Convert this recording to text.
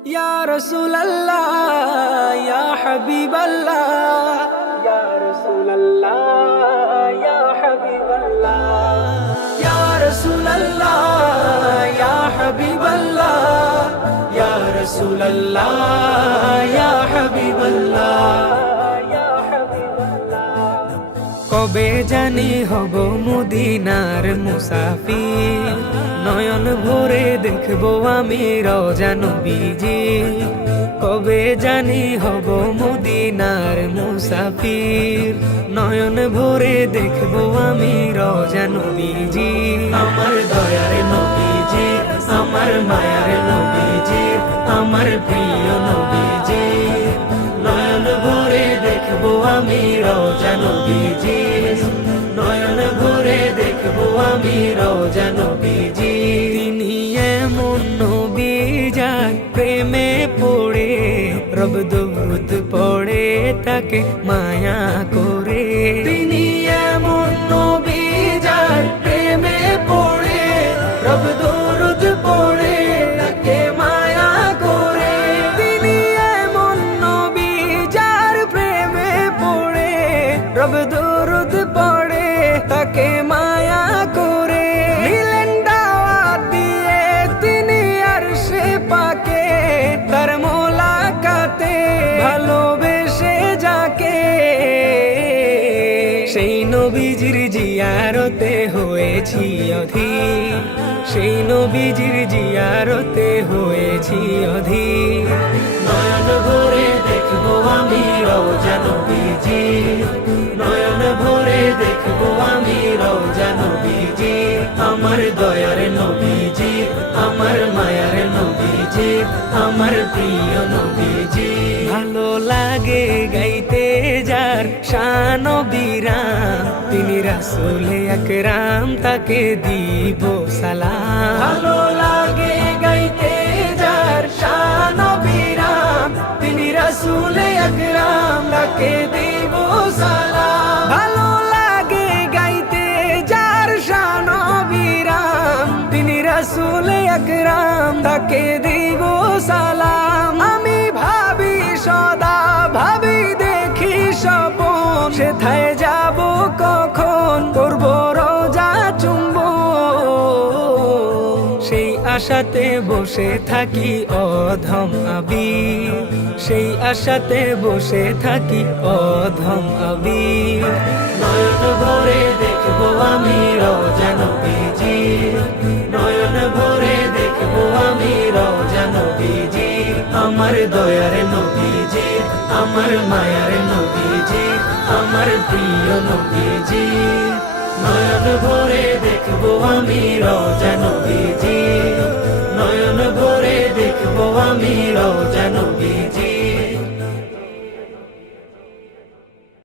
ইয়া রাসূলুল্লাহ ইয়া হাবিবাল্লাহ ইয়া রাসূলুল্লাহ ইয়া হাবিবাল্লাহ ইয়া রাসূলুল্লাহ ইয়া হাবিবাল্লাহ ইয়া রাসূলুল্লাহ ইয়া হাবিবাল্লাহ ইয়া হাবিবাল্লাহ কবে জানি হব মদিনার মুসাফির নয়ন ভরে দেখবো আমি রওজা নবীজি কবে জানি হব মদিনার মুসাফির নয়ন ভরে দেখবো আমি রওজা নবীজি আমার দয়ার নবীজি আমার মায়ার নবীজি আমার প্রিয় নবীজি নয়ন ভরে দেখবো আমি রওজা নবীজি নয়ন ভরে দেখবো আমি রওজা নবীজি তিনি এমন নবী যার প্রেমে পড়ে রব দরুদ পড়ে তাকে মায়া করে তিনি এমন নবী যার প্রেমে পড়ে রব দরুদ পড়ে তাকে মায়া করে তিনি এমন নবী যার প্রেমে পড়ে রব দরুদ পড়ে তাকে মায়া করে নিলেন দাওয়াত দিয়ে তিনি আরশে পাকে তার মোলাকাতে ভালোবেসে যাকে সেই নবীজির জিয়ারতে হয়েছি অধীর সেই নবীজির জিয়ারতে হয়েছি অধীর নয়ন ভরে দেখবো আমি রওজা নবীজি নয়ন ভরে দেখবো আমি রওজা নবীজি আমার দয়ার নবীজি আমার মায়ার নবীজি আমার প্রিয় নবীজি ভালো লাগে গাইতে যার শান বিরাম তিনি রাসূলে আকরাম তাকে দিব সালাম ভালো লাগে গাইতে যার শান বিরাম তিনি রাসূলে আকরাম তাকে দিব সালাম ভালো লাগে গাইতে যার শান বিরাম তিনি রাসূলে আকরাম তাকে দিব সালাম আমি ভাবি সদা ভাবি দেখি স্বপন সেথায় যাব কখন করব রোজা চুম্বন সেই আশাতে বসে থাকি অধম আবির সেই আশাতে বসে থাকি অধম আবির নয়ন ভরে দেখবো আমি রওজা নবীজি নয়ন ভরে দেখবো আমি রওজা নবীজি আমার দয়ার নবীজি আমার মায়ার নবীজি আমার প্রিয় নবীজি নয়ন ভরে দেখবো আমি রওজা নবীজি নয়ন ভরে দেখবো আমি রওজা নবীজি